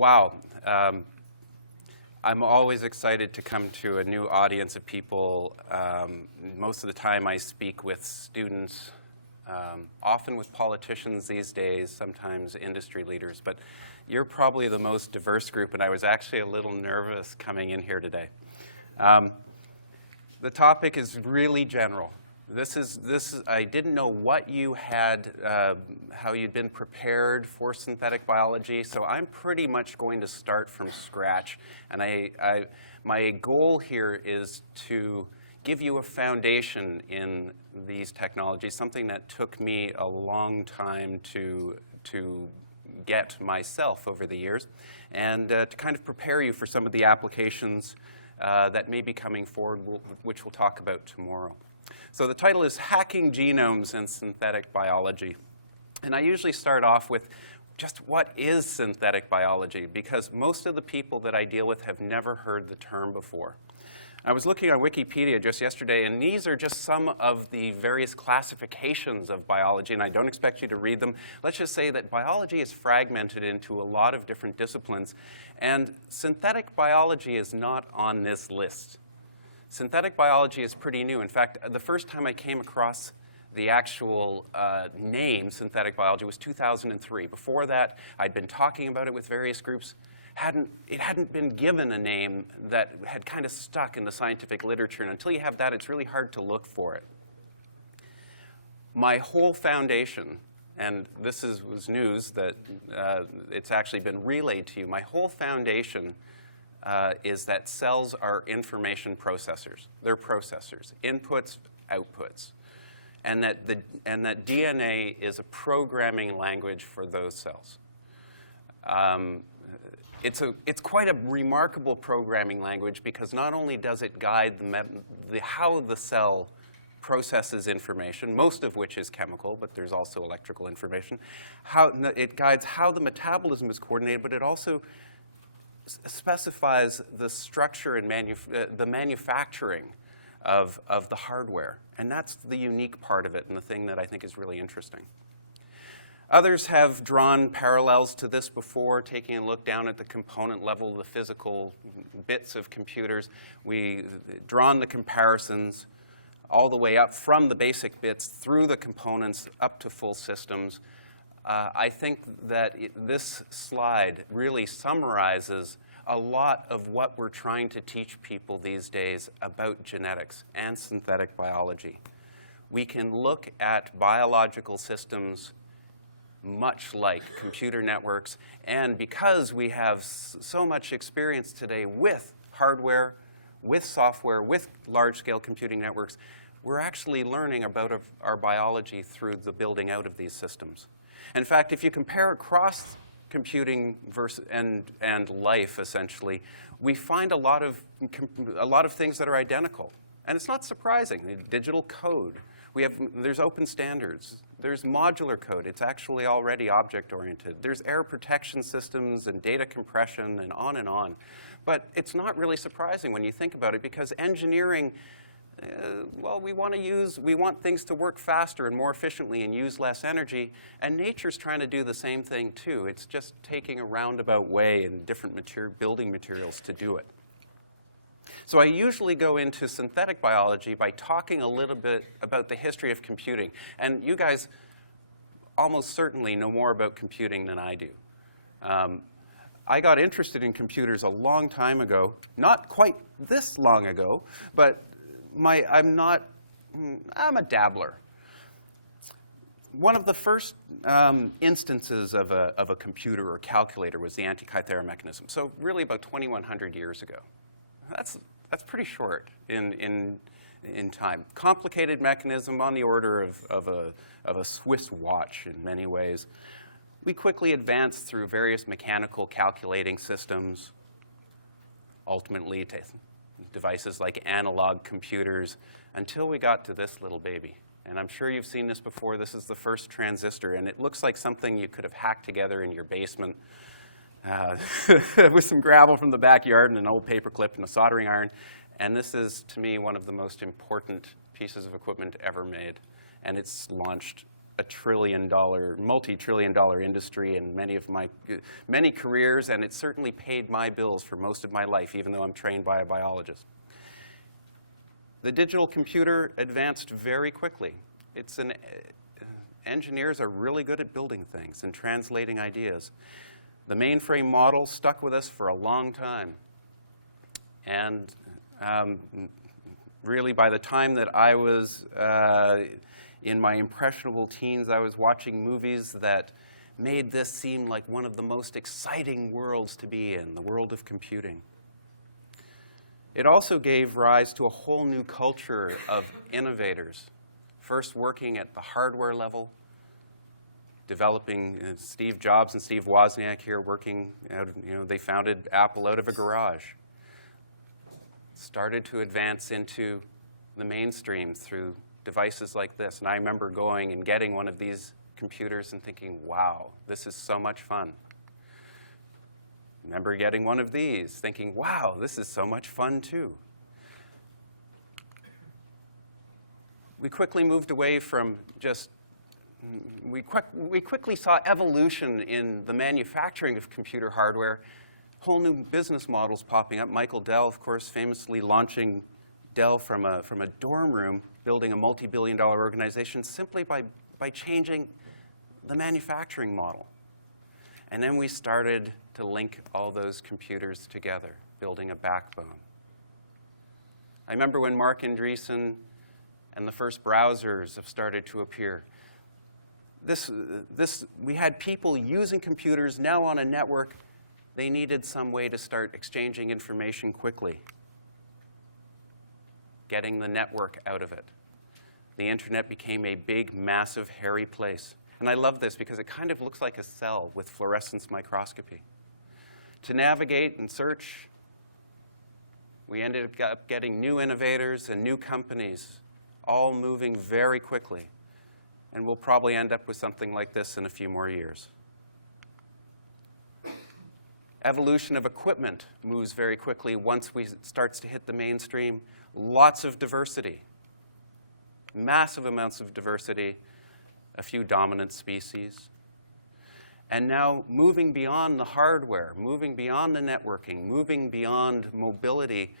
Wow. I'm always excited to come to a new audience of people. Most of the time I speak with students, often with politicians these days, sometimes industry leaders, but you're probably the most diverse group, and I was actually a little nervous coming in here today. The topic is really general. I didn't know what you had, how you'd been prepared for synthetic biology, so I'm pretty much going to start from scratch. And my goal here is to give you a foundation in these technologies, something that took me a long time to get myself over the years, and to kind of prepare you for some of the applications that may be coming forward, which we'll talk about tomorrow. So the title is Hacking Genomes and Synthetic Biology. And I usually start off with just what is synthetic biology, because most of the people that I deal with have never heard the term before. I was looking on Wikipedia just yesterday, and these are just some of the various classifications of biology, and I don't expect you to read them. Let's just say that biology is fragmented into a lot of different disciplines, and synthetic biology is not on this list. Synthetic biology is pretty new. In fact, the first time I came across the actual name synthetic biology was 2003. Before that, I'd been talking about it with various groups. It hadn't been given a name that had kind of stuck in the scientific literature, and until you have that, it's really hard to look for it. My whole foundation, and this was news that it's actually been relayed to you, my whole foundation is that cells are information processors. They're processors, inputs, outputs, and that DNA is a programming language for those cells. It's quite a remarkable programming language, because not only does it guide how the cell processes information, most of which is chemical, but there's also electrical information. It guides how the metabolism is coordinated, but it also specifies the structure and the manufacturing of the hardware. And that's the unique part of it, and the thing that I think is really interesting. Others have drawn parallels to this before, taking a look down at the component level, the physical bits of computers. We've drawn the comparisons all the way up from the basic bits through the components up to full systems. I think that this slide really summarizes a lot of what we're trying to teach people these days about genetics and synthetic biology. We can look at biological systems much like computer networks, and because we have so much experience today with hardware, with software, with large-scale computing networks, we're actually learning about our biology through the building out of these systems. In fact, if you compare across computing and life, essentially, we find a lot of things that are identical. And it's not surprising. Digital code. There's open standards. There's modular code. It's actually already object-oriented. There's error protection systems and data compression and on and on. But it's not really surprising when you think about it, because engineering, well, we want things to work faster and more efficiently and use less energy, and nature's trying to do the same thing too. It's just taking a roundabout way and different building materials to do it. So I usually go into synthetic biology by talking a little bit about the history of computing, and you guys almost certainly know more about computing than I do. I got interested in computers a long time ago, not quite this long ago, but I'm a dabbler. One of the first instances of a computer or calculator was the Antikythera mechanism, so really about 2,100 years ago. That's pretty short in time. Complicated mechanism on the order of a Swiss watch in many ways. We quickly advanced through various mechanical calculating systems, ultimately to devices like analog computers, until we got to this little baby. And I'm sure you've seen this before. This is the first transistor, and it looks like something you could have hacked together in your basement with some gravel from the backyard and an old paper clip and a soldering iron. And this is, to me, one of the most important pieces of equipment ever made. And it's launched a trillion-dollar, multi-trillion-dollar industry in many careers, and it certainly paid my bills for most of my life, even though I'm trained by a biologist. The digital computer advanced very quickly. Engineers are really good at building things and translating ideas. The mainframe model stuck with us for a long time. And really, by the time that I was in my impressionable teens, I was watching movies that made this seem like one of the most exciting worlds to be in, the world of computing. It also gave rise to a whole new culture of innovators, first working at the hardware level, developing Steve Jobs and Steve Wozniak here working out, they founded Apple out of a garage. Started to advance into the mainstream through devices like this. And I remember going and getting one of these computers and thinking, wow, this is so much fun. Remember getting one of these, thinking, wow, this is so much fun too. We quickly moved away from just, we quickly saw evolution in the manufacturing of computer hardware, whole new business models popping up. Michael Dell, of course, famously launching Dell from a dorm room, building a multi-billion-dollar organization simply by changing the manufacturing model. And then we started to link all those computers together, building a backbone. I remember when Mark Andreessen and the first browsers have started to appear. We had people using computers now on a network. They needed some way to start exchanging information quickly, getting the network out of it. The internet became a big, massive, hairy place. And I love this because it kind of looks like a cell with fluorescence microscopy. To navigate and search, we ended up getting new innovators and new companies, all moving very quickly. And we'll probably end up with something like this in a few more years. Evolution of equipment moves very quickly once it starts to hit the mainstream. Lots of diversity, massive amounts of diversity, a few dominant species. And now moving beyond the hardware, moving beyond the networking, moving beyond mobility,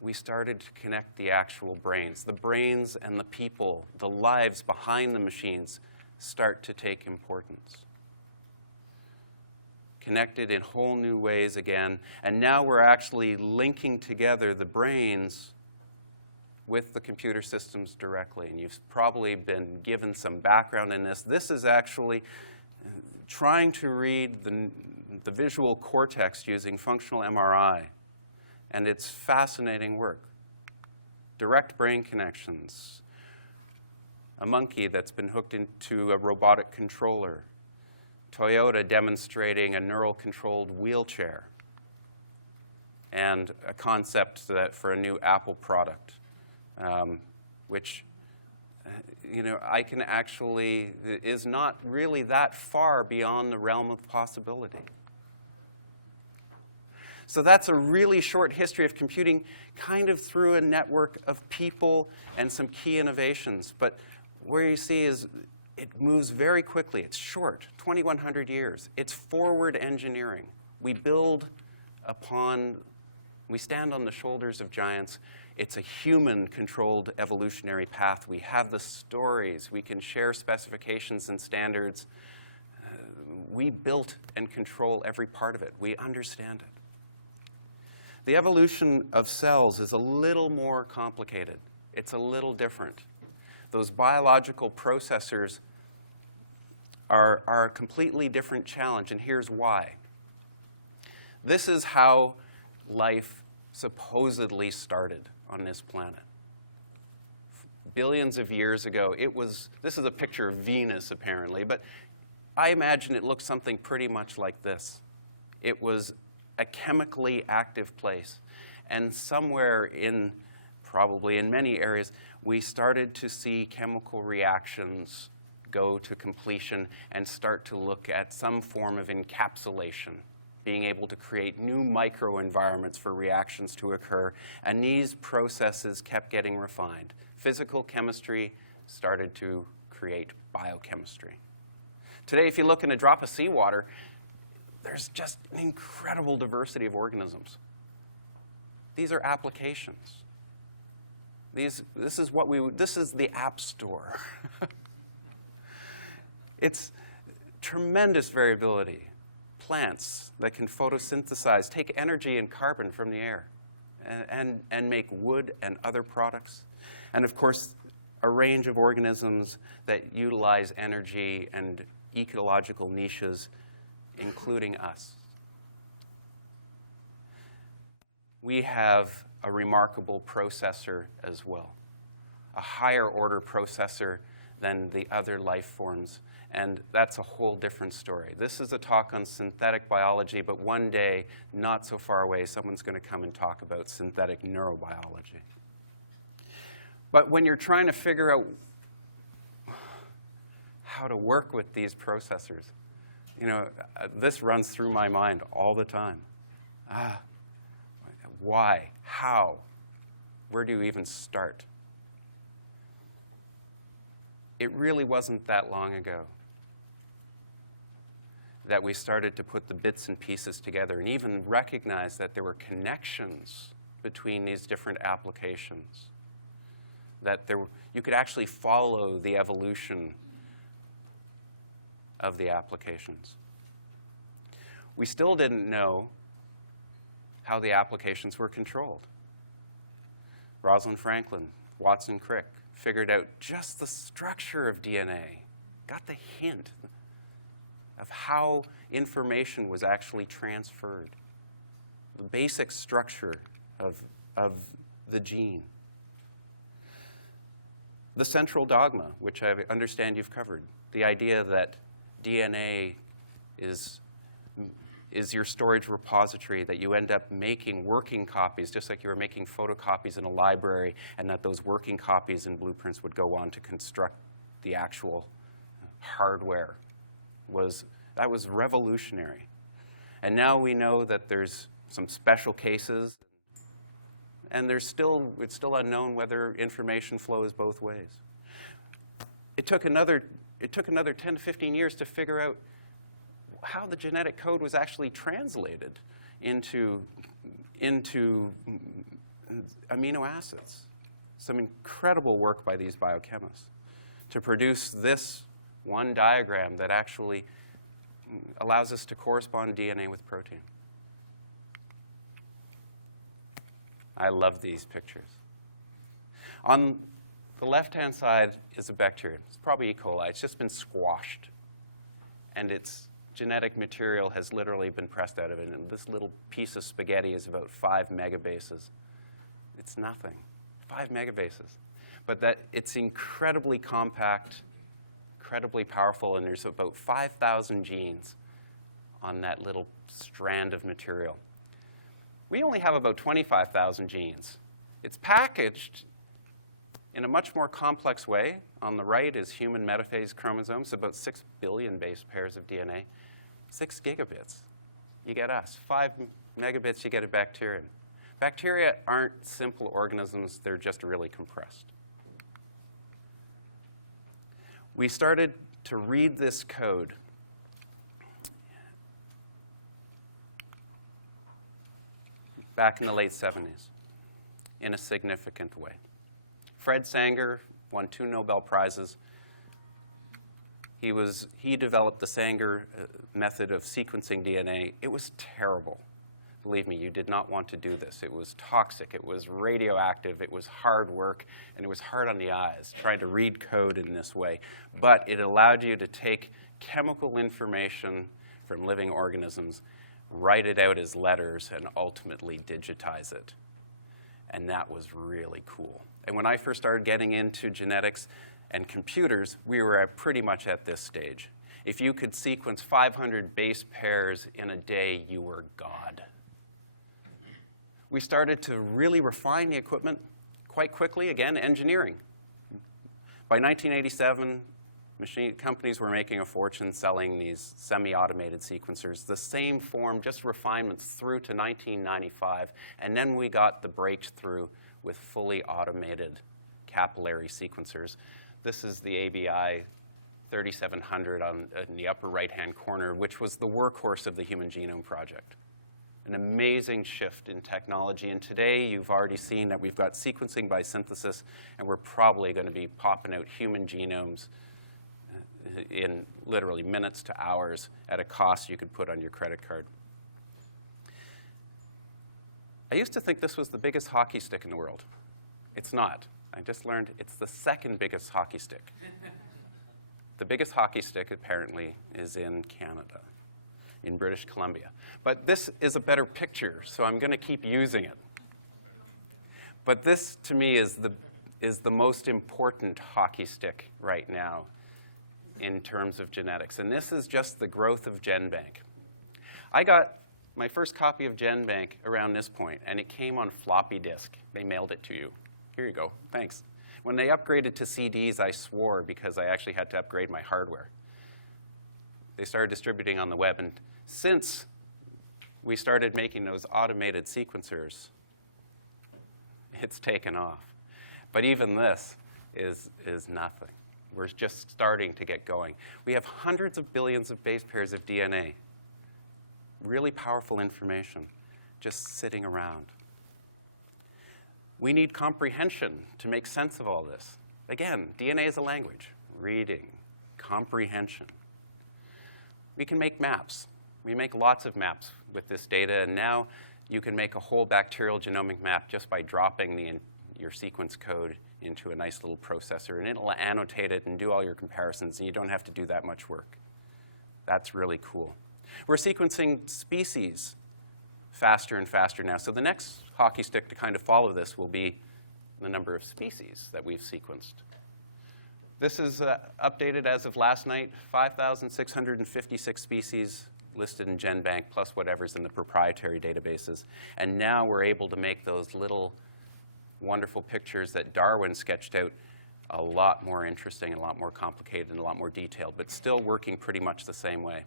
we started to connect the actual brains. The brains and the people, the lives behind the machines start to take importance. Connected in whole new ways again. And now we're actually linking together the brains with the computer systems directly. And you've probably been given some background in this. This is actually trying to read the visual cortex using functional MRI. And it's fascinating work. Direct brain connections. A monkey that's been hooked into a robotic controller. Toyota demonstrating a neural-controlled wheelchair. And a concept for a new Apple product, which I can actually, is not really that far beyond the realm of possibility. So that's a really short history of computing, kind of through a network of people and some key innovations. But where you see is it moves very quickly. It's short, 2,100 years. It's forward engineering. We stand on the shoulders of giants. It's a human-controlled evolutionary path. We have the stories. We can share specifications and standards. We built and control every part of it. We understand it. The evolution of cells is a little more complicated. It's a little different. Those biological processors are a completely different challenge, and here's why. This is how life supposedly started on this planet. Billions of years ago, this is a picture of Venus, apparently, but I imagine it looks something pretty much like this. It was a chemically active place, and somewhere probably in many areas, we started to see chemical reactions go to completion and start to look at some form of encapsulation, being able to create new microenvironments for reactions to occur. And these processes kept getting refined. Physical chemistry started to create biochemistry. Today, if you look in a drop of seawater, there's just an incredible diversity of organisms. These are applications. This is the App Store. It's tremendous variability. Plants that can photosynthesize, take energy and carbon from the air, and make wood and other products. And of course, a range of organisms that utilize energy and ecological niches, including us. We have a remarkable processor as well, a higher order processor than the other life forms. And that's a whole different story. This is a talk on synthetic biology, but one day, not so far away, someone's going to come and talk about synthetic neurobiology. But when you're trying to figure out how to work with these processors, this runs through my mind all the time. Why? How? Where do you even start? It really wasn't that long ago that we started to put the bits and pieces together and even recognize that there were connections between these different applications, that you could actually follow the evolution of the applications. We still didn't know how the applications were controlled. Rosalind Franklin, Watson Crick figured out just the structure of DNA, got the hint of how information was actually transferred, the basic structure of the gene. The central dogma, which I understand you've covered, the idea that DNA is your storage repository, that you end up making working copies, just like you were making photocopies in a library, and that those working copies and blueprints would go on to construct the actual hardware. That was revolutionary. And now we know that there's some special cases, and it's still unknown whether information flows both ways. It took another 10 to 15 years to figure out how the genetic code was actually translated into amino acids. Some incredible work by these biochemists to produce this one diagram that actually allows us to correspond DNA with protein. I love these pictures. On the left-hand side is a bacterium. It's probably E. coli. It's just been squashed. And its genetic material has literally been pressed out of it. And this little piece of spaghetti is about 5 megabases. It's nothing. 5 megabases. But that it's incredibly compact, incredibly powerful, and there's about 5,000 genes on that little strand of material. We only have about 25,000 genes. It's packaged in a much more complex way. On the right is human metaphase chromosomes, about 6 billion base pairs of DNA. 6 gigabits, you get us. 5 megabits, you get a bacterium. Bacteria aren't simple organisms, they're just really compressed. We started to read this code back in the late 70s in a significant way. Fred Sanger won 2 Nobel Prizes. He developed the Sanger method of sequencing DNA. It was terrible. Believe me, you did not want to do this. It was toxic, it was radioactive, it was hard work, and it was hard on the eyes trying to read code in this way. But it allowed you to take chemical information from living organisms, write it out as letters, and ultimately digitize it. And that was really cool. And when I first started getting into genetics and computers, we were pretty much at this stage. If you could sequence 500 base pairs in a day, you were God. We started to really refine the equipment quite quickly. Again, engineering. By 1987, machine companies were making a fortune selling these semi-automated sequencers. The same form, just refinements through to 1995. And then we got the breakthrough with fully automated capillary sequencers. This is the ABI 3700 in the upper right-hand corner, which was the workhorse of the Human Genome Project. An amazing shift in technology, and today you've already seen that we've got sequencing by synthesis, and we're probably going to be popping out human genomes in literally minutes to hours at a cost you could put on your credit card. I used to think this was the biggest hockey stick in the world. It's not. I just learned it's the second biggest hockey stick. The biggest hockey stick, apparently, is in Canada, in British Columbia. But this is a better picture, so I'm going to keep using it. But this, to me, is the most important hockey stick right now in terms of genetics. And this is just the growth of GenBank. I got my first copy of GenBank around this point, and it came on floppy disk. They mailed it to you. Here you go. Thanks. When they upgraded to CDs, I swore because I actually had to upgrade my hardware. They started distributing on the web, and since we started making those automated sequencers, it's taken off. But even this is nothing. We're just starting to get going. We have hundreds of billions of base pairs of DNA. Really powerful information just sitting around. We need comprehension to make sense of all this. Again, DNA is a language. Reading, comprehension. We can make maps. We make lots of maps with this data, and now you can make a whole bacterial genomic map just by dropping your sequence code into a nice little processor, and it'll annotate it and do all your comparisons, and you don't have to do that much work. That's really cool. We're sequencing species faster and faster now. So the next hockey stick to kind of follow this will be the number of species that we've sequenced. This is updated as of last night, 5,656 species listed in GenBank, plus whatever's in the proprietary databases. And now we're able to make those little wonderful pictures that Darwin sketched out a lot more interesting, a lot more complicated, and a lot more detailed, but still working pretty much the same way.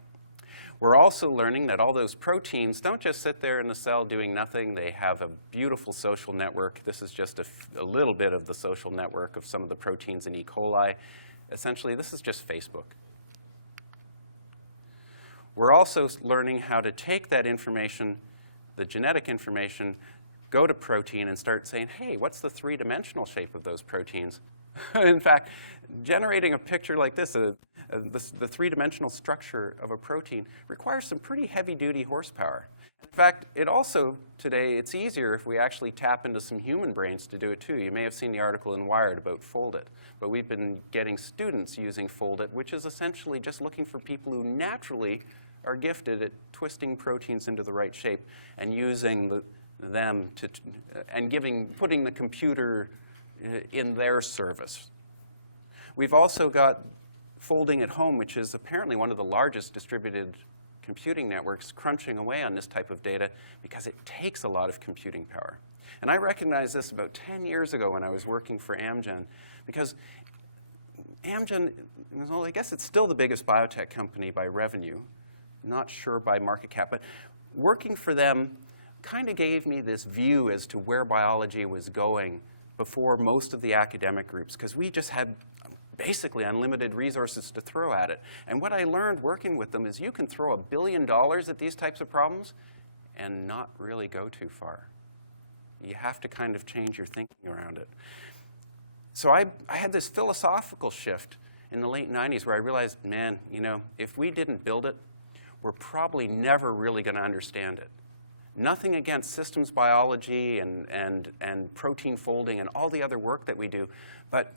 We're also learning that all those proteins don't just sit there in the cell doing nothing. They have a beautiful social network. This is just a little bit of the social network of some of the proteins in E. coli. Essentially, this is just Facebook. We're also learning how to take that information, the genetic information, go to protein and start saying, hey, what's the three-dimensional shape of those proteins? In fact, generating a picture like this, the three-dimensional structure of a protein, requires some pretty heavy-duty horsepower. In fact, it also, today, it's easier if we actually tap into some human brains to do it too. You may have seen the article in Wired about Fold-It, but we've been getting students using Fold-It, which is essentially just looking for people who naturally are gifted at twisting proteins into the right shape and using them to, and putting the computer in their service. We've also got Folding at Home, which is apparently one of the largest distributed computing networks, crunching away on this type of data because it takes a lot of computing power. And I recognized this about 10 years ago when I was working for Amgen, because Amgen, well, I guess it's still the biggest biotech company by revenue, not sure by market cap, but working for them kind of gave me this view as to where biology was going before most of the academic groups, because we just had basically unlimited resources to throw at it. And what I learned working with them is you can throw $1 billion at these types of problems and not really go too far. You have to kind of change your thinking around it. So I had this philosophical shift in the late 90s where I realized, man, you know, if we didn't build it, we're probably never really going to understand it. Nothing against systems biology and protein folding and all the other work that we do, but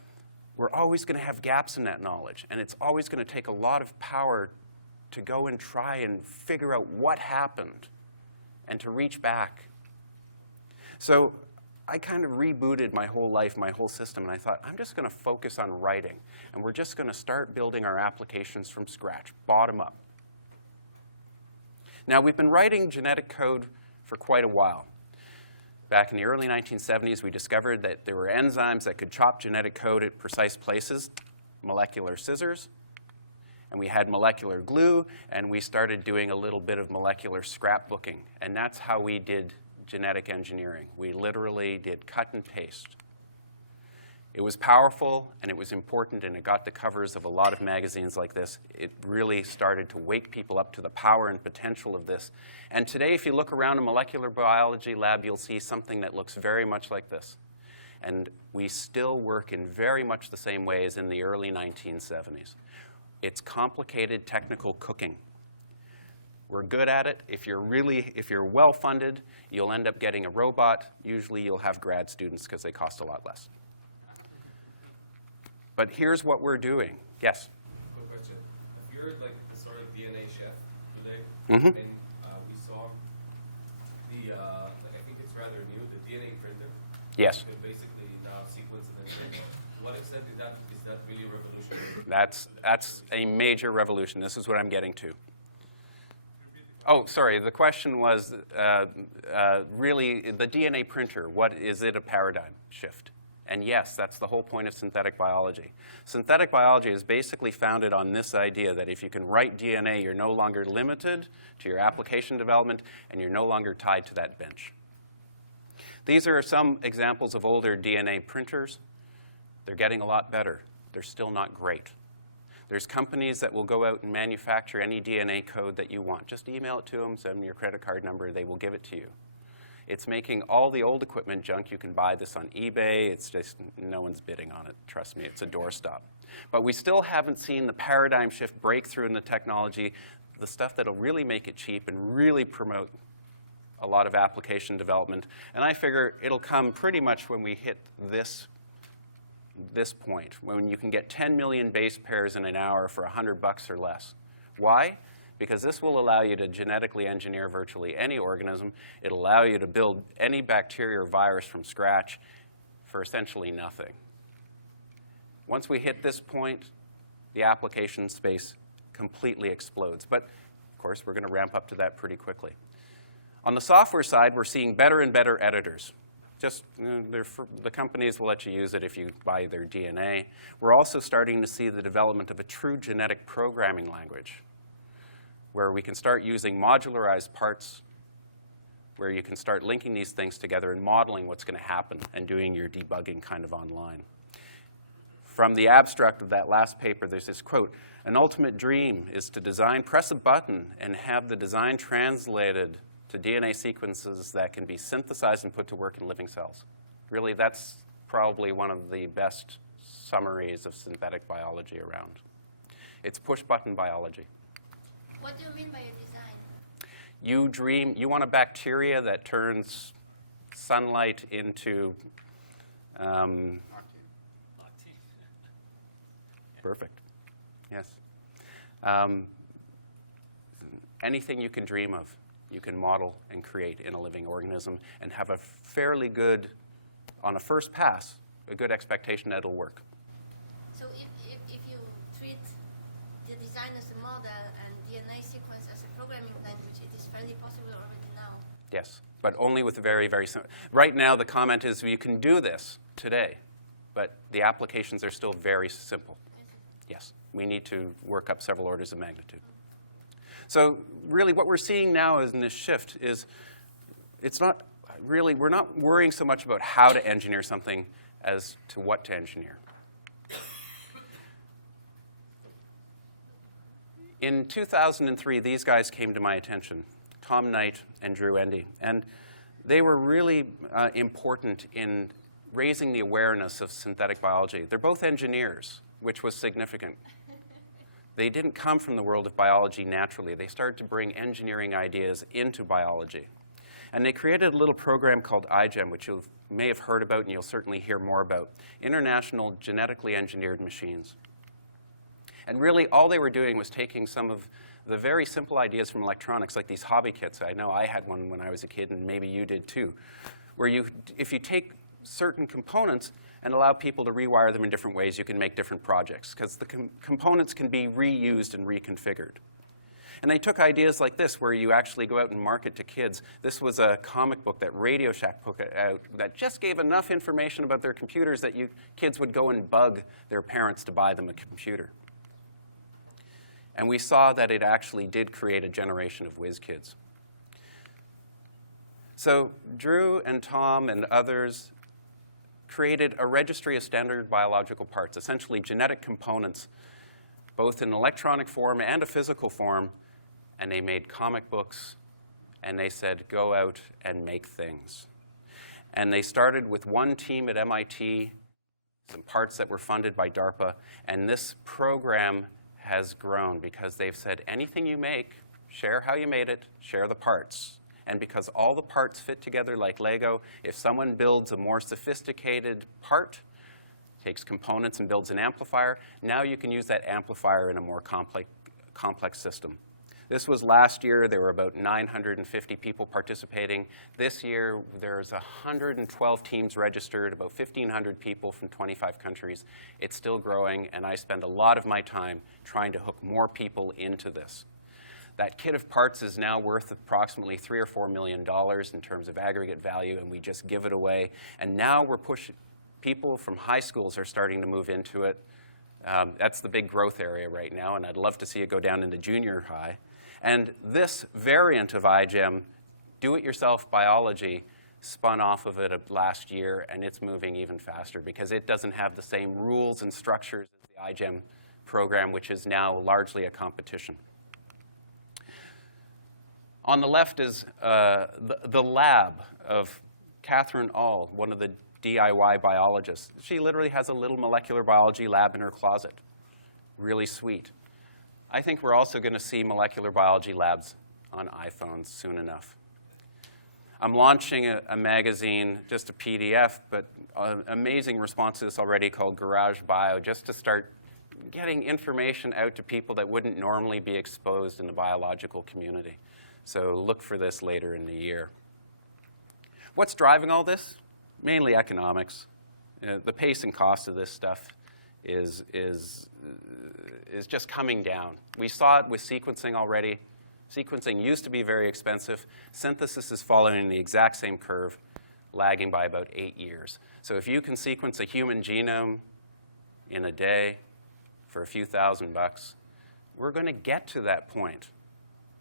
we're always going to have gaps in that knowledge, and it's always going to take a lot of power to go and try and figure out what happened and to reach back. So I kind of rebooted my whole life, my whole system, and I thought, I'm just going to focus on writing, and we're just going to start building our applications from scratch, bottom up. Now, we've been writing genetic code for quite a while. Back in the early 1970s, we discovered that there were enzymes that could chop genetic code at precise places, molecular scissors, and we had molecular glue, and we started doing a little bit of molecular scrapbooking, and that's how we did genetic engineering. We literally did cut and paste. It was powerful, and it was important, and it got the covers of a lot of magazines like this. It really started to wake people up to the power and potential of this. And today, if you look around a molecular biology lab, you'll see something that looks very much like this. And we still work in very much the same way as in the early 1970s. It's complicated technical cooking. We're good at it. If you're well-funded, you'll end up getting a robot. Usually you'll have grad students because they cost a lot less. But here's what we're doing. Yes? Quick question. If you're like the sort of DNA chef today, Mm-hmm. and we saw the, I think it's rather new, the DNA printer. Yes. You can basically now sequence and then to what extent is that really revolutionary? That's a major revolution. This is what I'm getting to. Oh, sorry. The question was really the DNA printer. What is it a paradigm shift? And yes, that's the whole point of synthetic biology. Synthetic biology is basically founded on this idea that if you can write DNA, you're no longer limited to your application development, and you're no longer tied to that bench. These are some examples of older DNA printers. They're getting a lot better. They're still not great. There's companies that will go out and manufacture any DNA code that you want. Just email it to them, send them your credit card number, they will give it to you. It's making all the old equipment junk. You can buy this on eBay. It's just no one's bidding on it. Trust me, it's a doorstop. But we still haven't seen the paradigm shift breakthrough in the technology, the stuff that'll really make it cheap and really promote a lot of application development. And I figure it'll come pretty much when we hit this point, when you can get 10 million base pairs in an hour for $100 or less. Why? Because this will allow you to genetically engineer virtually any organism. It'll allow you to build any bacteria or virus from scratch for essentially nothing. Once we hit this point, the application space completely explodes. But, of course, we're going to ramp up to that pretty quickly. On the software side, we're seeing better and better editors. Just, the companies will let you use it if you buy their DNA. We're also starting to see the development of a true genetic programming language, where we can start using modularized parts, where you can start linking these things together and modeling what's going to happen and doing your debugging kind of online. From the abstract of that last paper, there's this quote: "An ultimate dream is to design, press a button, and have the design translated to DNA sequences that can be synthesized and put to work in living cells." Really, that's probably one of the best summaries of synthetic biology around. It's push-button biology. What do you mean by a design? You want a bacteria that turns sunlight into perfect. Yes. Anything you can dream of, you can model and create in a living organism and have a fairly good, on a first pass, a good expectation that it'll work. So if you treat the design as a model and DNA sequence as a programming language, it is fairly possible already now. Yes, but only with very, very simple. Right now, the comment is you can do this today, but the applications are still very simple. Yes, we need to work up several orders of magnitude. So really what we're seeing now in this shift is it's not really, we're not worrying so much about how to engineer something as to what to engineer. In 2003, these guys came to my attention, Tom Knight and Drew Endy, and they were really important in raising the awareness of synthetic biology. They're both engineers, which was significant. They didn't come from the world of biology naturally. They started to bring engineering ideas into biology. And they created a little program called iGEM, which you may have heard about and you'll certainly hear more about, International Genetically Engineered Machines. And really all they were doing was taking some of the very simple ideas from electronics, like these hobby kits. I know I had one when I was a kid, and maybe you did too, where if you take certain components and allow people to rewire them in different ways, you can make different projects, because the components can be reused and reconfigured. And they took ideas like this, where you actually go out and market to kids. This was a comic book that Radio Shack put out that just gave enough information about their computers that kids would go and bug their parents to buy them a computer. And we saw that it actually did create a generation of whiz kids. So Drew and Tom and others created a registry of standard biological parts, essentially genetic components, both in electronic form and a physical form, and they made comic books, and they said, go out and make things. And they started with one team at MIT, some parts that were funded by DARPA, and this program has grown because they've said, anything you make, share how you made it, share the parts. And because all the parts fit together like Lego, if someone builds a more sophisticated part, takes components and builds an amplifier, now you can use that amplifier in a more complex system. This was last year. There were about 950 people participating. This year, there's 112 teams registered, about 1,500 people from 25 countries. It's still growing, and I spend a lot of my time trying to hook more people into this. That kit of parts is now worth approximately $3 or $4 million in terms of aggregate value, and we just give it away. And now we're pushing, people from high schools are starting to move into it. That's the big growth area right now, and I'd love to see it go down into junior high. And this variant of iGEM, do-it-yourself biology, spun off of it last year, and it's moving even faster because it doesn't have the same rules and structures as the iGEM program, which is now largely a competition. On the left is the lab of Catherine Aul, one of the DIY biologists. She literally has a little molecular biology lab in her closet. Really sweet. I think we're also going to see molecular biology labs on iPhones soon enough. I'm launching a magazine, just a PDF, but an amazing response to this already called Garage Bio, just to start getting information out to people that wouldn't normally be exposed in the biological community. So look for this later in the year. What's driving all this? Mainly economics. The pace and cost of this stuff is just coming down. We saw it with sequencing already. Sequencing used to be very expensive. Synthesis is following the exact same curve, lagging by about 8 years. So if you can sequence a human genome in a day for a few $1,000, we're going to get to that point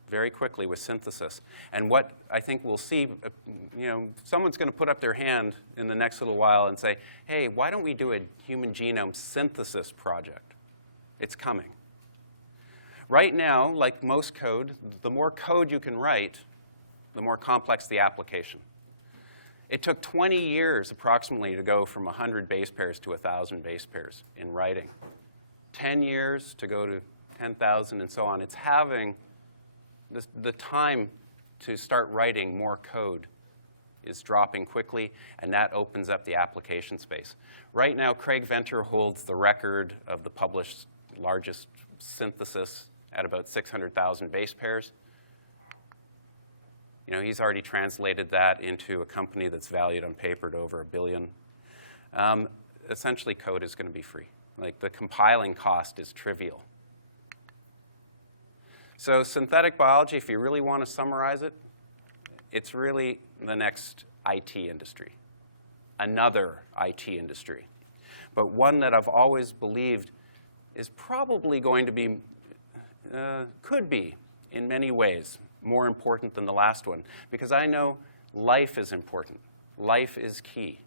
very quickly with synthesis. And what I think we'll see, someone's going to put up their hand in the next little while and say, hey, why don't we do a human genome synthesis project? It's coming. Right now, like most code, the more code you can write, the more complex the application. It took 20 years approximately to go from 100 base pairs to 1,000 base pairs in writing. 10 years to go to 10,000 and so on. It's having the time to start writing more code is dropping quickly, and that opens up the application space. Right now, Craig Venter holds the record of the published largest synthesis at about 600,000 base pairs. He's already translated that into a company that's valued on paper at over $1 billion. Essentially, code is going to be free. Like, the compiling cost is trivial. So synthetic biology, if you really want to summarize it, it's really the next IT industry, another IT industry, but one that I've always believed is probably going to be, could be in many ways, more important than the last one, because I know life is important. Life is key.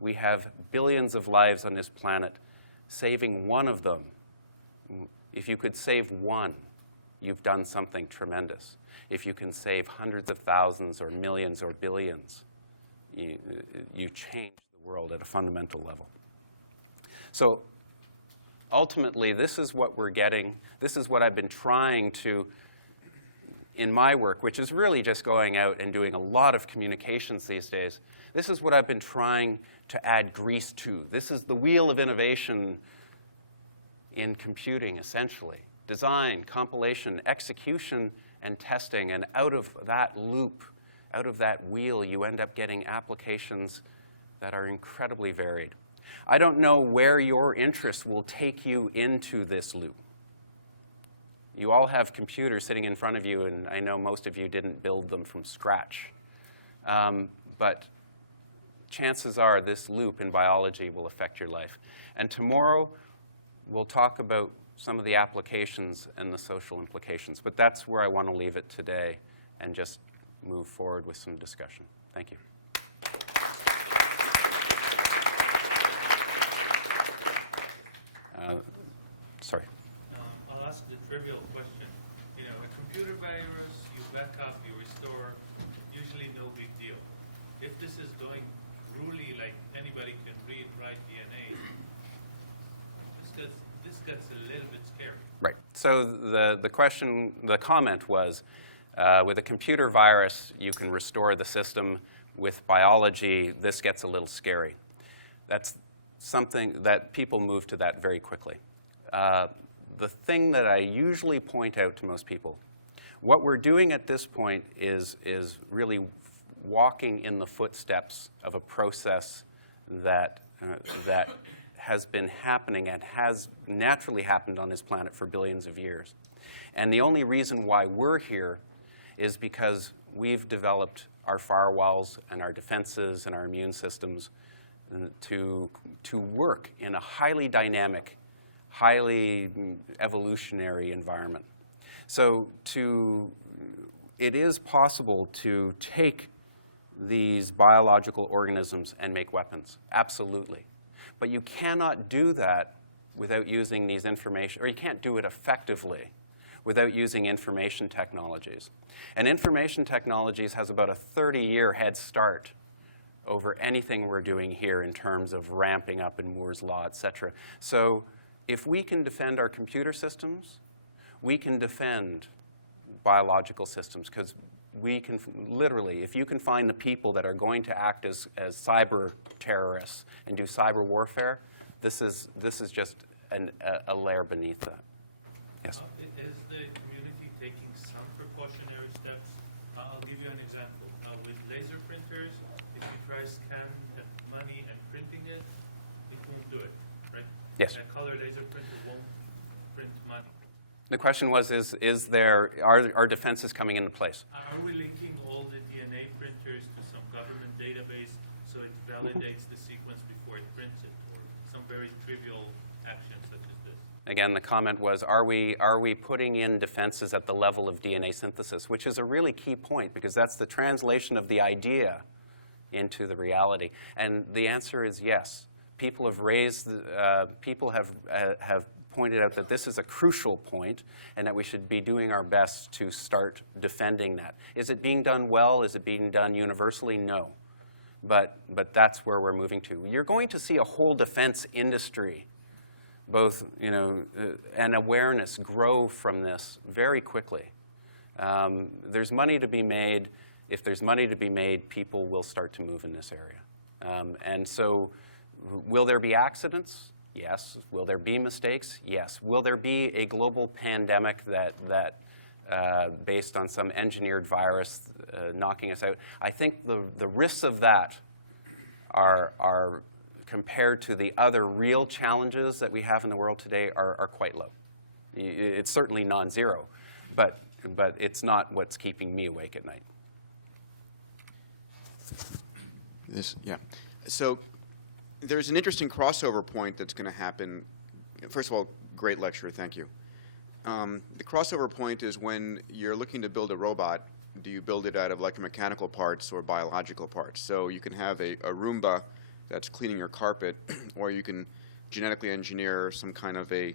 We have billions of lives on this planet. Saving one of them, if you could save one, you've done something tremendous. If you can save hundreds of thousands or millions or billions, you change the world at a fundamental level. So ultimately, this is what we're getting. This is what I've been trying to, in my work, which is really just going out and doing a lot of communications these days. This is what I've been trying to add grease to. This is the wheel of innovation in computing, essentially. Design, compilation, execution, and testing. And out of that loop, out of that wheel, you end up getting applications that are incredibly varied. I don't know where your interests will take you into this loop. You all have computers sitting in front of you, and I know most of you didn't build them from scratch. But chances are this loop in biology will affect your life. And tomorrow, we'll talk about some of the applications and the social implications. But that's where I want to leave it today and just move forward with some discussion. Thank you. trivial question. You know, a computer virus, you back up, you restore, usually no big deal. If this is going truly like anybody can read, write DNA, this gets a little bit scary. Right. So the comment was, with a computer virus, you can restore the system. With biology, this gets a little scary. That's something that people move to that very quickly. The thing that I usually point out to most people, what we're doing at this point is really walking in the footsteps of a process that has been happening and has naturally happened on this planet for billions of years. And the only reason why we're here is because we've developed our firewalls and our defenses and our immune systems to work in a highly dynamic, highly evolutionary environment. So it is possible to take these biological organisms and make weapons, absolutely. But you cannot do that without using these information, or you can't do it effectively without using information technologies. And information technologies has about a 30-year head start over anything we're doing here in terms of ramping up in Moore's Law, et cetera. So if we can defend our computer systems, we can defend biological systems, because we can literally, if you can find the people that are going to act as cyber terrorists and do cyber warfare, this is just a layer beneath that. Yes? Is the community taking some precautionary steps? I'll give you an example. With laser printers, if you try scan the money and printing it, it won't do it, right? Yes. A color laser printer won't print money. The question was, are defenses coming into place? Are we linking all the DNA printers to some government database so it validates the sequence before it prints it, or some very trivial action such as this? Again, the comment was, are we putting in defenses at the level of DNA synthesis, which is a really key point, because that's the translation of the idea into the reality. And the answer is yes. People have raised, people have pointed out that this is a crucial point and that we should be doing our best to start defending that. Is it being done well? Is it being done universally? No. But that's where we're moving to. You're going to see a whole defense industry, both and awareness grow from this very quickly. There's money to be made. If there's money to be made, people will start to move in this area. And so will there be accidents? Yes. Will there be mistakes? Yes. Will there be a global pandemic that based on some engineered virus knocking us out? I think the risks of that are compared to the other real challenges that we have in the world today are quite low. It's certainly non-zero, but it's not what's keeping me awake at night. So there's an interesting crossover point that's going to happen. First of all, great lecture, thank you. The crossover point is when you're looking to build a robot, do you build it out of electromechanical parts or biological parts? So you can have a Roomba that's cleaning your carpet, or you can genetically engineer some kind of a...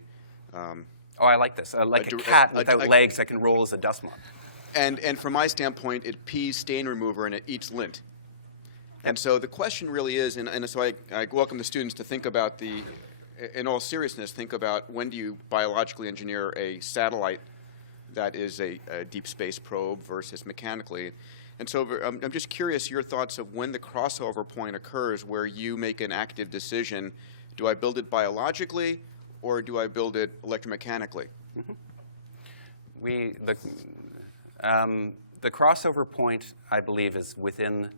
oh, I like this. Like a cat without legs that can roll as a dust mop. And from my standpoint, it pees stain remover and it eats lint. And so the question really is, and so I welcome the students to think about in all seriousness, think about when do you biologically engineer a satellite that is a deep space probe versus mechanically. And so I'm just curious your thoughts of when the crossover point occurs where you make an active decision, do I build it biologically or do I build it electromechanically? Mm-hmm. The crossover point, I believe, is within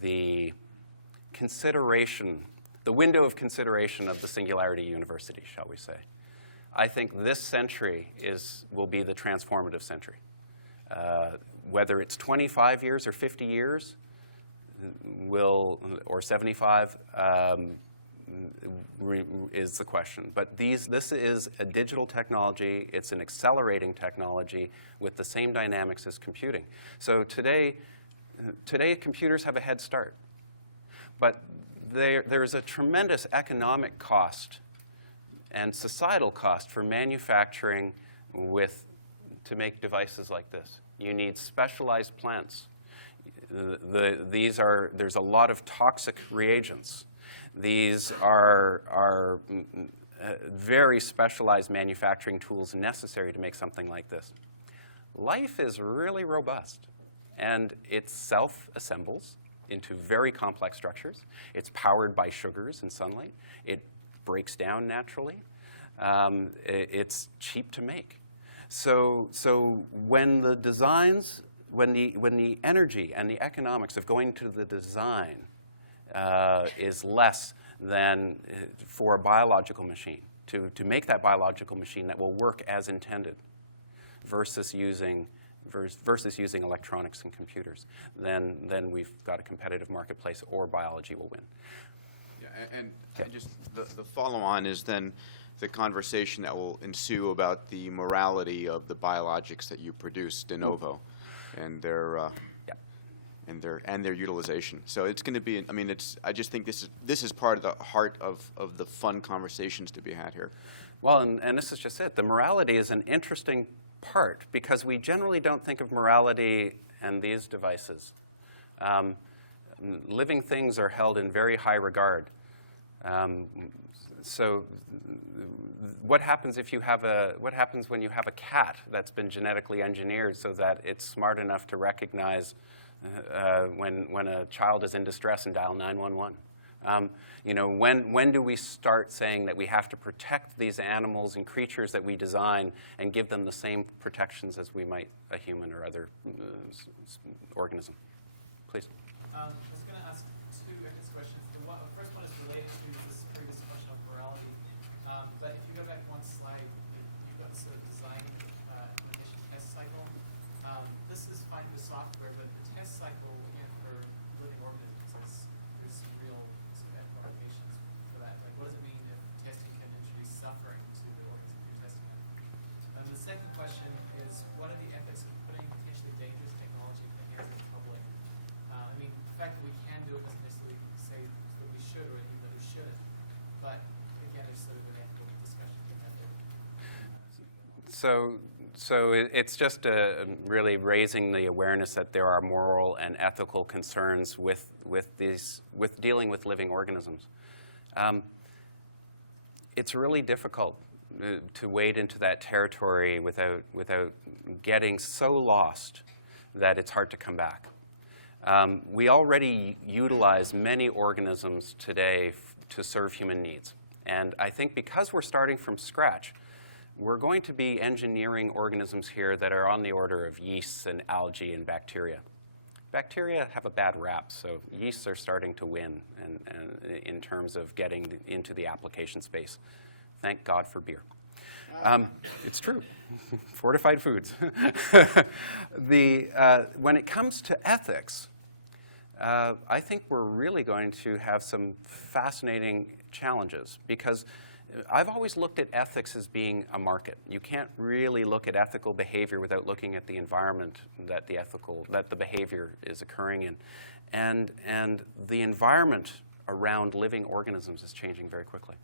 the consideration, the window of consideration of the Singularity University, shall we say. I think this century will be the transformative century. Whether it's 25 years or 50 years, or 75, is the question. But this is a digital technology. It's an accelerating technology with the same dynamics as computing. So today computers have a head start. But there's a tremendous economic cost and societal cost for manufacturing to make devices like this. You need specialized plants. There's a lot of toxic reagents. These are very specialized manufacturing tools necessary to make something like this. Life is really robust, and it self-assembles into very complex structures. It's powered by sugars and sunlight. It breaks down naturally. It's cheap to make. So when the designs, when the energy and the economics of going to the design is less than for a biological machine, to make that biological machine that will work as intended, versus using electronics and computers, then we've got a competitive marketplace, or biology will win. Yeah, and just the follow-on is then the conversation that will ensue about the morality of the biologics that you produce de novo, and their and their utilization. So it's going to be. I mean, I just think this is part of the heart of the fun conversations to be had here. Well, and this is just it. The morality is an interesting part, because we generally don't think of morality and these devices. Living things are held in very high regard. So what happens when you have a cat that's been genetically engineered so that it's smart enough to recognize when a child is in distress and dial 911? When do we start saying that we have to protect these animals and creatures that we design and give them the same protections as we might a human or other organism? Please. I was going to ask two questions. The first one is related to this previous question of morality. But if you go back one slide, you've got the sort of design implementation test cycle. This is fine with software, but the test cycle, again, for living organisms is some real sort of implications for that. Like, what does it mean if testing can introduce suffering to the organism you're testing on? And the second question is, what are the ethics of putting potentially dangerous technology in the hands of the public? I mean, the fact that we can do it doesn't necessarily say that we should or even that we shouldn't. But again, there's sort of an ethical discussion to have there. So it's just really raising the awareness that there are moral and ethical concerns with dealing with living organisms. It's really difficult to wade into that territory without getting so lost that it's hard to come back. We already utilize many organisms today to serve human needs. And I think because we're starting from scratch, we're going to be engineering organisms here that are on the order of yeasts and algae and bacteria. Bacteria have a bad rap, so yeasts are starting to win and in terms of getting into the application space. Thank God for beer. It's true. Fortified foods. When it comes to ethics, I think we're really going to have some fascinating challenges, because I've always looked at ethics as being a market. You can't really look at ethical behavior without looking at the environment that the behavior is occurring in. And the environment around living organisms is changing very quickly.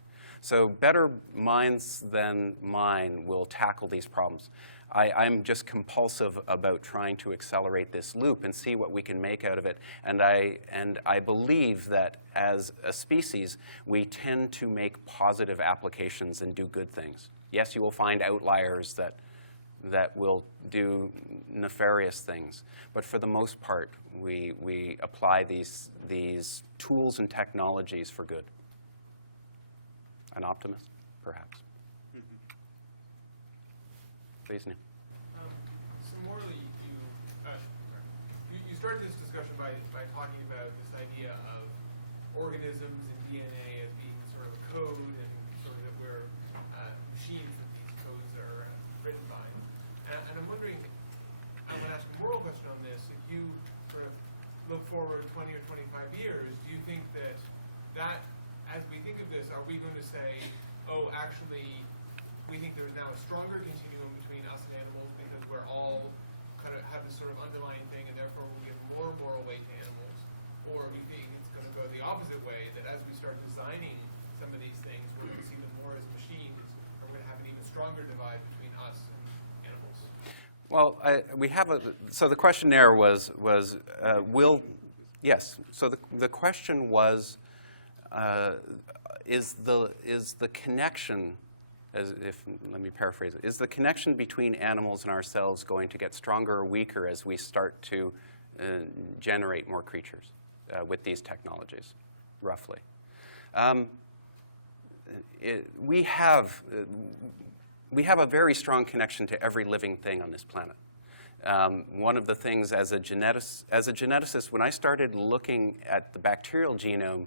So better minds than mine will tackle these problems. I'm just compulsive about trying to accelerate this loop and see what we can make out of it. And I believe that as a species, we tend to make positive applications and do good things. Yes, you will find outliers that will do nefarious things. But for the most part, we apply these tools and technologies for good. An optimist, perhaps. Please, Neil. So morally, you started this discussion by talking about this idea of organisms and DNA as being sort of a code, and sort of that we're machines that these codes are written by. And I'm wondering, I'm going to ask a moral question on this. If you sort of look forward 20 or 25 years, do you think that as we think of this, are we going to say, oh, actually, we think there's now a stronger continuum between us and animals because we're all kind of have this sort of underlying thing, and therefore we give more moral weight to animals? Or we think it's going to go the opposite way, that as we start designing some of these things, we're going to see them more as machines, or we're going to have an even stronger divide between us Well, we have so the question there was yes. So the question was, is the connection, let me paraphrase it, is the connection between animals and ourselves going to get stronger or weaker as we start to generate more creatures with these technologies, roughly? We have a very strong connection to every living thing on this planet. One of the things as a geneticist, when I started looking at the bacterial genome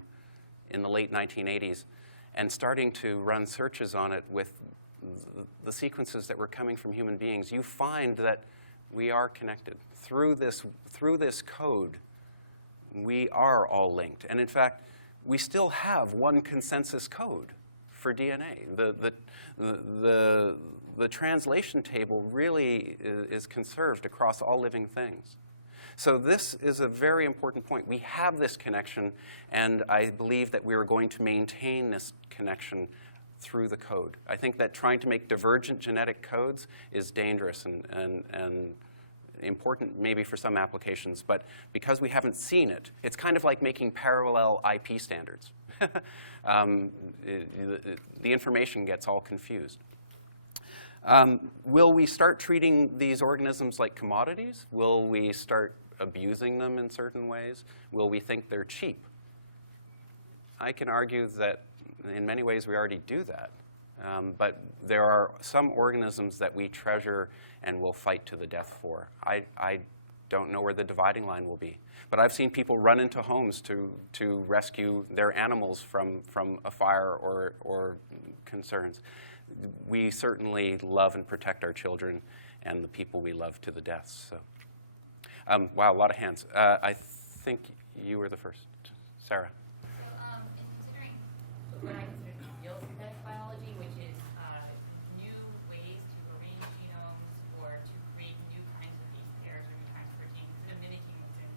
in the late 1980s and starting to run searches on it with the sequences that were coming from human beings, you find that we are connected. Through this code, we are all linked. And in fact, we still have one consensus code for DNA. The translation table really is conserved across all living things. So this is a very important point. We have this connection, and I believe that we are going to maintain this connection through the code. I think that trying to make divergent genetic codes is dangerous and important maybe for some applications, but because we haven't seen it, it's kind of like making parallel IP standards. The information gets all confused. Will we start treating these organisms like commodities? Will we start abusing them in certain ways? Will we think they're cheap? I can argue that in many ways we already do that. But there are some organisms that we treasure and will fight to the death for. I don't know where the dividing line will be. But I've seen people run into homes to rescue their animals from a fire or concerns. We certainly love and protect our children and the people we love to the death. So, wow, a lot of hands. I think you were the first. Sarah. So, in considering what I consider to be real synthetic biology, which is new ways to arrange genomes or to create new kinds of base pairs or new kinds of proteins, instead of mimicking what's in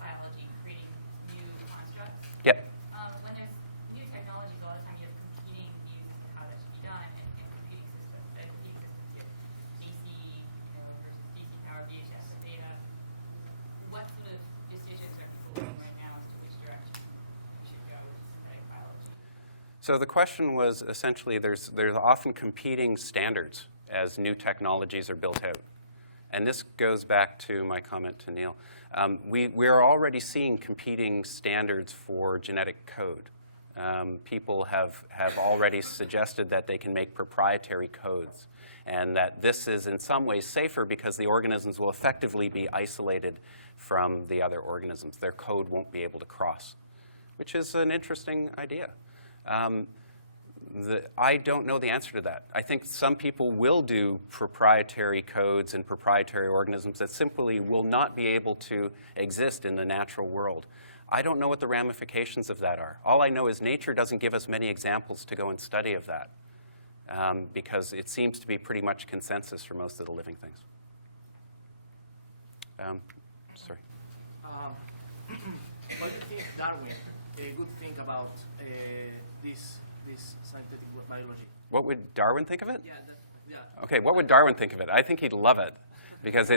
biology, creating new constructs. Yep. When there's new technologies, a lot of time you have competing views as to how that should be done, and competing systems. And competing systems here, DC, versus DC power, VHS, or data. What sort of decisions are people making right now as to which direction we should go with synthetic biology? So the question was essentially there's often competing standards as new technologies are built out. And this goes back to my comment to Neil. We are already seeing competing standards for genetic code. People have already suggested that they can make proprietary codes and that this is in some ways safer because the organisms will effectively be isolated from the other organisms. Their code won't be able to cross, which is an interesting idea. I don't know the answer to that. I think some people will do proprietary codes and proprietary organisms that simply will not be able to exist in the natural world. I don't know what the ramifications of that are. All I know is nature doesn't give us many examples to go and study of that because it seems to be pretty much consensus for most of the living things. Sorry. What do you think Darwin would think about this scientific biology? What would Darwin think of it? Yeah. Okay, what would Darwin think of it? I think he'd love it because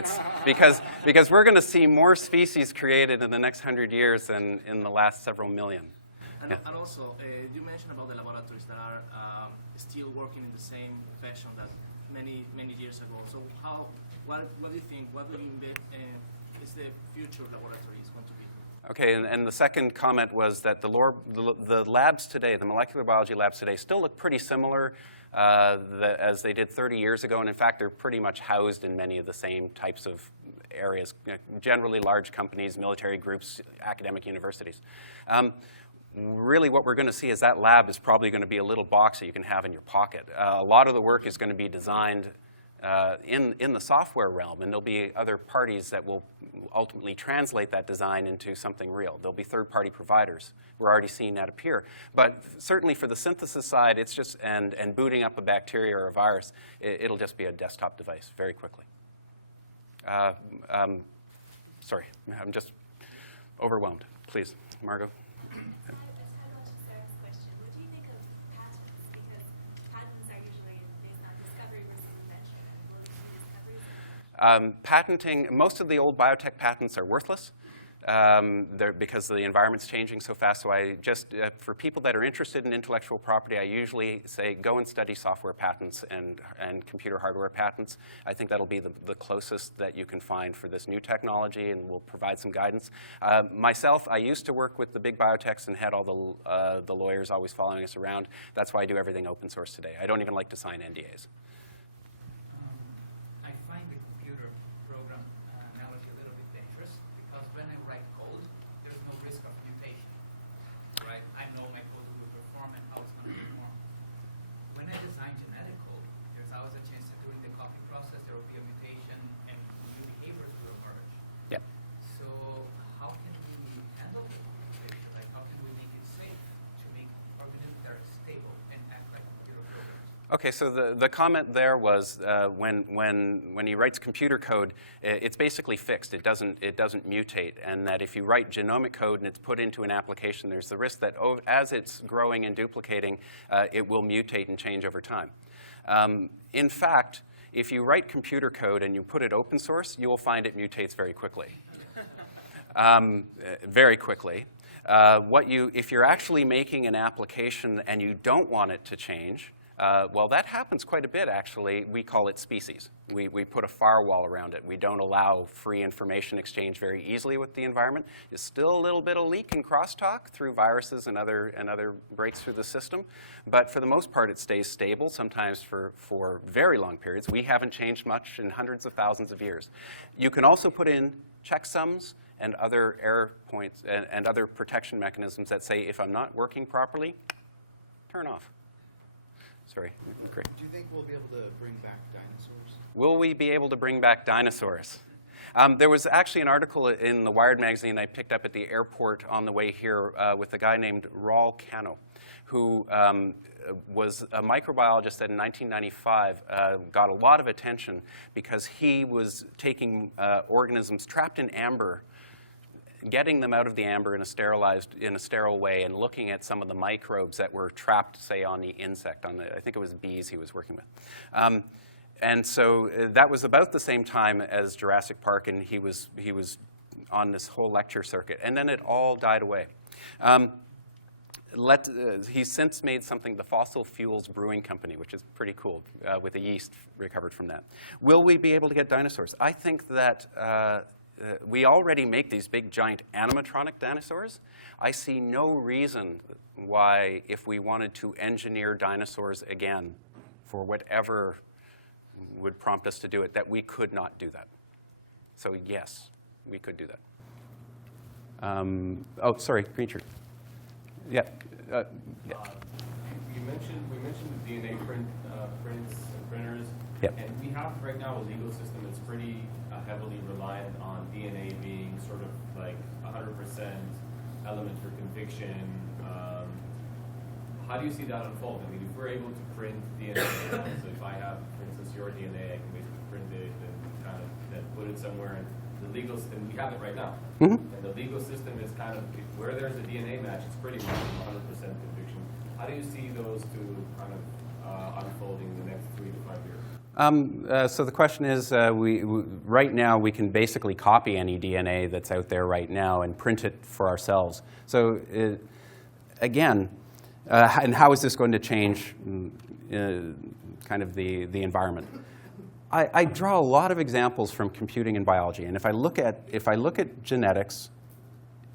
because we're going to see more species created in the next 100 years than in the last several million. And, Yeah. and also, you mentioned about the laboratories that are still working in the same fashion that many years ago. So what do you think? What do you embed is the future laboratory is going to be? Okay, and the second comment was that the labs today, the molecular biology labs today, still look pretty similar as they did 30 years ago, and in fact, they're pretty much housed in many of the same types of areas, generally large companies, military groups, academic universities. Really what we're going to see is that lab is probably going to be a little box that you can have in your pocket. A lot of the work is going to be designed in the software realm, and there'll be other parties that will ultimately translate that design into something real. There'll be third-party providers. We're already seeing that appear. But certainly for the synthesis side, it's just, and booting up a bacteria or a virus, it'll just be a desktop device very quickly. Sorry, I'm just overwhelmed. Please, Margot. I just had one to Sarah's question. What do you think of patents? Because patents are usually based on discovery versus invention. And will these new discoveries Patenting, most of the old biotech patents are worthless because the environment's changing so fast. So I just, for people that are interested in intellectual property, I usually say go and study software patents and computer hardware patents. I think that'll be the closest that you can find for this new technology, and will provide some guidance. Myself, I used to work with the big biotechs and had all the lawyers always following us around. That's why I do everything open source today. I don't even like to sign NDAs. I find the computer program analogy a little bit dangerous, because when I write code, there's no risk of mutation, right? I know my code will perform and how it's going to perform. When I design genetic code, there's always a chance that during the copy process there will be a mutation and new behaviors will emerge. Yep. So how can we handle the mutation? Like, how can we make it safe to make organisms that are stable and act like computer programs? Okay, so the comment there was when he writes computer code, it's basically fixed. It doesn't mutate, and that if you write genomic code and it's put into an application, there's the risk that as it's growing and duplicating, it will mutate and change over time. In fact, if you write computer code and you put it open source, you will find it mutates very quickly. Very quickly. If you're actually making an application and you don't want it to change, well, that happens quite a bit, actually. We call it species. We put a firewall around it. We don't allow free information exchange very easily with the environment. There's still a little bit of leak and crosstalk through viruses and other breaks through the system. But for the most part, it stays stable, sometimes for very long periods. We haven't changed much in hundreds of thousands of years. You can also put in checksums and other error points and other protection mechanisms that say, if I'm not working properly, turn off. Sorry, great. Do you think we'll be able to bring back dinosaurs? Will we be able to bring back dinosaurs? There was actually an article in the Wired magazine I picked up at the airport on the way here with a guy named Raul Cano, who was a microbiologist that in 1995 got a lot of attention because he was taking organisms trapped in amber, getting them out of the amber in a sterile way, and looking at some of the microbes that were trapped, say, on the insect, I think it was bees he was working with. And so that was about the same time as Jurassic Park, and he was on this whole lecture circuit. And then it all died away. He's since made something, the Fossil Fuels Brewing Company, which is pretty cool, with the yeast recovered from that. Will we be able to get dinosaurs? I think that we already make these big, giant animatronic dinosaurs. I see no reason why, if we wanted to engineer dinosaurs again for whatever would prompt us to do it, that we could not do that. So yes, we could do that. Oh, sorry, green shirt. Yeah. Yeah. We mentioned the DNA prints and printers. Yep. And we have right now a legal system that's pretty heavily reliant on DNA being sort of like 100% element for conviction. How do you see that unfold? I mean, if we're able to print DNA, so if I have, for instance, your DNA, I can basically print it and kind of then put it somewhere, and the legal system, we have it right now. Mm-hmm. And the legal system is kind of, where there's a DNA match, it's pretty much 100% conviction. How do you see those two kind of unfolding in the next 3 to 5 years? So the question is, right now we can basically copy any DNA that's out there right now and print it for ourselves. So again, and how is this going to change kind of the environment? I draw a lot of examples from computing and biology, and if I look at genetics,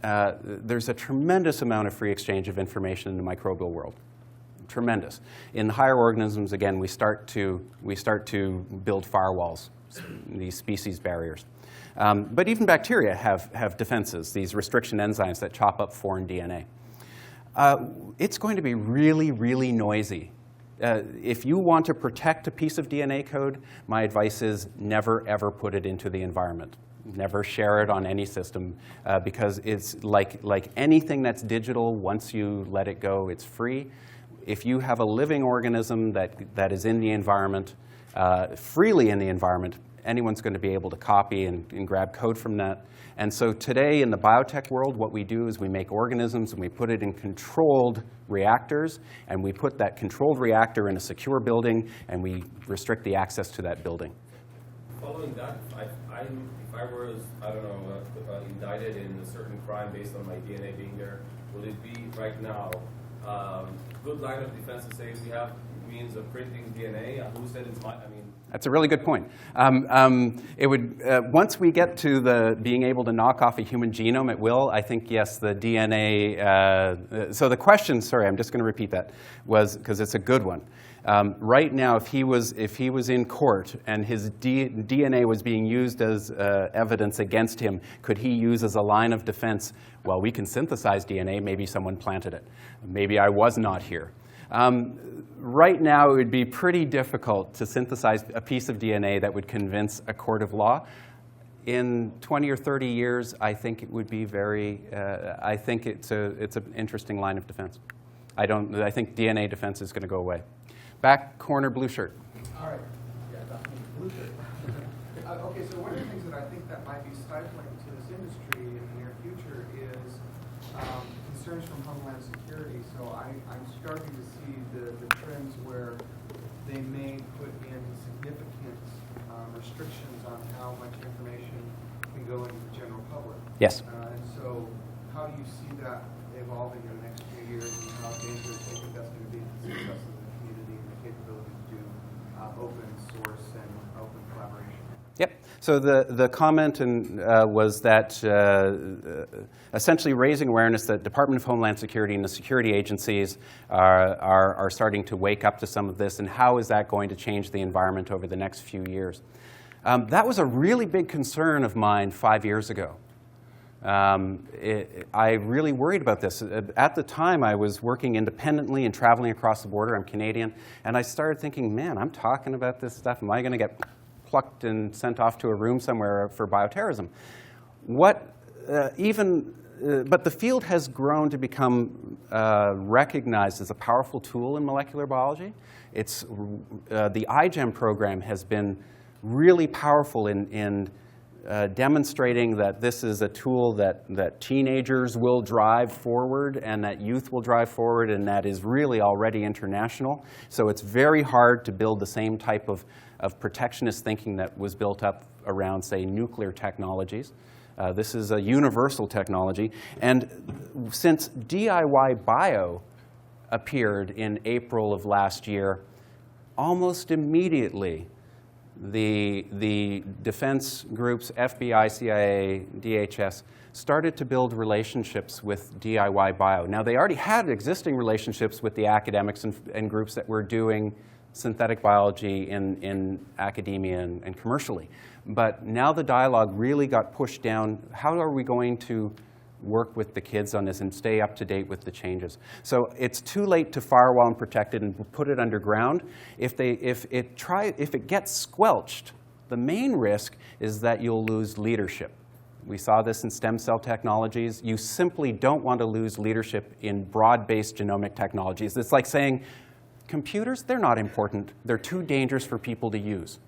there's a tremendous amount of free exchange of information in the microbial world. Tremendous. In higher organisms, again, we start to build firewalls, these species barriers. But even bacteria have defenses, these restriction enzymes that chop up foreign DNA. It's going to be really, really noisy. If you want to protect a piece of DNA code, my advice is never, ever put it into the environment. Never share it on any system, because it's like anything that's digital, once you let it go, it's free. If you have a living organism that is in the environment, freely in the environment, anyone's going to be able to copy and grab code from that. And so today in the biotech world, what we do is we make organisms and we put it in controlled reactors, and we put that controlled reactor in a secure building, and we restrict the access to that building. following that, if I was, I don't know, indicted in a certain crime based on my DNA being there, would it be right now good line of defense to say we have means of printing DNA? Who said it's my? I mean. That's a really good point. It would once we get to the being able to knock off a human genome at will, I think yes, the DNA. So the question, sorry, I'm just going to repeat that, was because it's a good one. Right now, if he was in court and his DNA was being used as evidence against him, could he use as a line of defense? Well, we can synthesize DNA. Maybe someone planted it. Maybe I was not here. Right now, it would be pretty difficult to synthesize a piece of DNA that would convince a court of law. In 20 or 30 years, I think it would be very. I think it's an interesting line of defense. I think DNA defense is going to go away. Back corner, blue shirt. All right. Yeah, that's me, blue shirt. Okay, so one of the things that I think that might be stifling to this industry in the near future is concerns from Homeland Security. So I'm starting to see the trends where they may put in significant restrictions on how much information can go into the general public. Yes. And so how do you see that evolving in the next few years, and how dangerous do you think that's going to be to the success of the community and the capability to do open source and open collaboration? Yep. So the comment was that essentially raising awareness that Department of Homeland Security and the security agencies are starting to wake up to some of this, and how is that going to change the environment over the next few years. That was a really big concern of mine 5 years ago. I really worried about this. At the time, I was working independently and traveling across the border. I'm Canadian. And I started thinking, man, I'm talking about this stuff. Am I going to get plucked and sent off to a room somewhere for bioterrorism? But the field has grown to become recognized as a powerful tool in molecular biology. The iGEM program has been really powerful in demonstrating that this is a tool that teenagers will drive forward and that youth will drive forward, and that is really already international. So it's very hard to build the same type of protectionist thinking that was built up around, say, nuclear technologies. This is a universal technology. And since DIY Bio appeared in April of last year, almost immediately, the defense groups, FBI, CIA, DHS, started to build relationships with DIY Bio. Now, they already had existing relationships with the academics and groups that were doing synthetic biology in academia and commercially. But now the dialogue really got pushed down. How are we going to work with the kids on this and stay up to date with the changes? So it's too late to firewall and protect it and put it underground. If it gets squelched, the main risk is that you'll lose leadership. We saw this in stem cell technologies. You simply don't want to lose leadership in broad-based genomic technologies. It's like saying, computers, they're not important. They're too dangerous for people to use.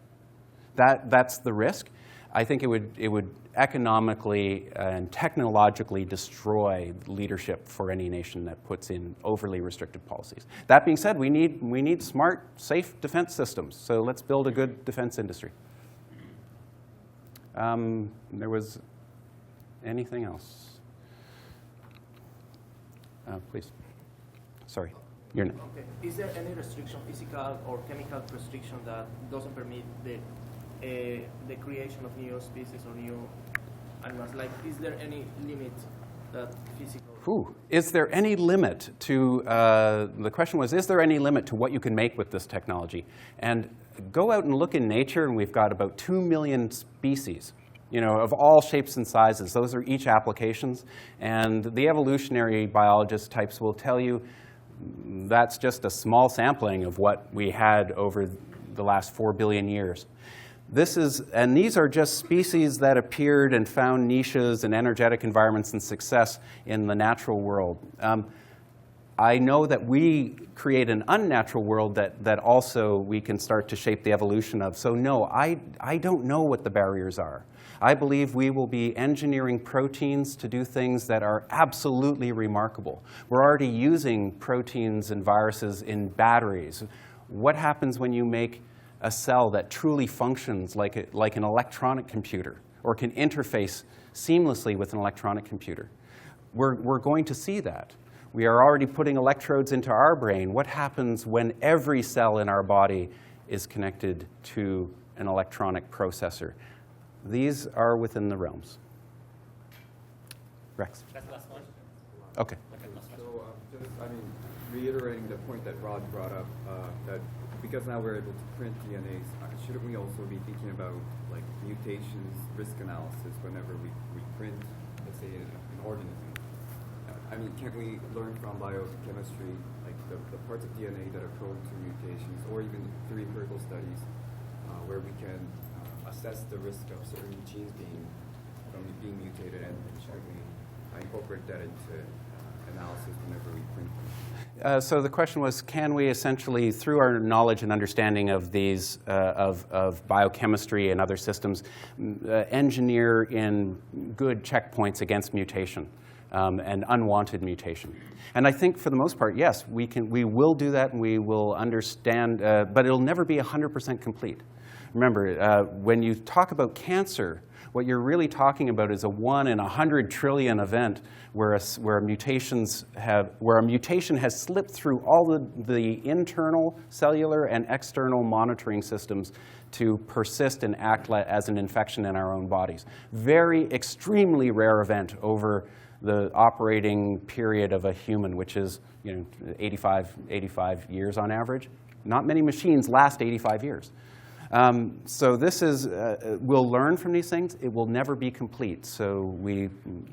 That's the risk. I think it would economically and technologically destroy leadership for any nation that puts in overly restrictive policies. That being said, we need smart, safe defense systems. So let's build a good defense industry. There was anything else? Please. Sorry. You're not. Okay. Is there any restriction, physical or chemical restriction, that doesn't permit the creation of new species or new animals? Like, is there any limit that physical? Is there any limit to, the question was, is there any limit to what you can make with this technology? And go out and look in nature, and we've got about 2 million species, of all shapes and sizes. Those are each applications. And the evolutionary biologist types will tell you that's just a small sampling of what we had over the last 4 billion years. And these are just species that appeared and found niches and energetic environments and success in the natural world. I know that we create an unnatural world that also we can start to shape the evolution of. So no, I don't know what the barriers are. I believe we will be engineering proteins to do things that are absolutely remarkable. We're already using proteins and viruses in batteries. What happens when you make a cell that truly functions like an electronic computer or can interface seamlessly with an electronic computer. We're going to see that. We are already putting electrodes into our brain. What happens when every cell in our body is connected to an electronic processor? These are within the realms. Rex. That's the last one. Okay. So just, reiterating the point that Rod brought up, that because now we're able to print DNAs, shouldn't we also be thinking about like mutations, risk analysis whenever we print, let's say, an organism? Can't we learn from biochemistry, like the parts of DNA that are prone to mutations, or even through empirical studies, where we can assess the risk of certain genes being mutated, and should we incorporate that into analysis whenever we print them? So the question was, can we essentially, through our knowledge and understanding of these, of biochemistry and other systems, engineer in good checkpoints against mutation and unwanted mutation? And I think for the most part, yes, we will do that, and we will understand, but it'll never be 100% complete. Remember, when you talk about cancer, what you're really talking about is a 1 in 100 trillion event where a mutation has slipped through all the internal cellular and external monitoring systems to persist and act as an infection in our own bodies. Very extremely rare event over the operating period of a human, which is 85 years on average. Not many machines last 85 years. So this is, we'll learn from these things. It will never be complete. So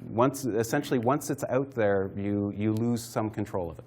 once it's out there, you lose some control of it.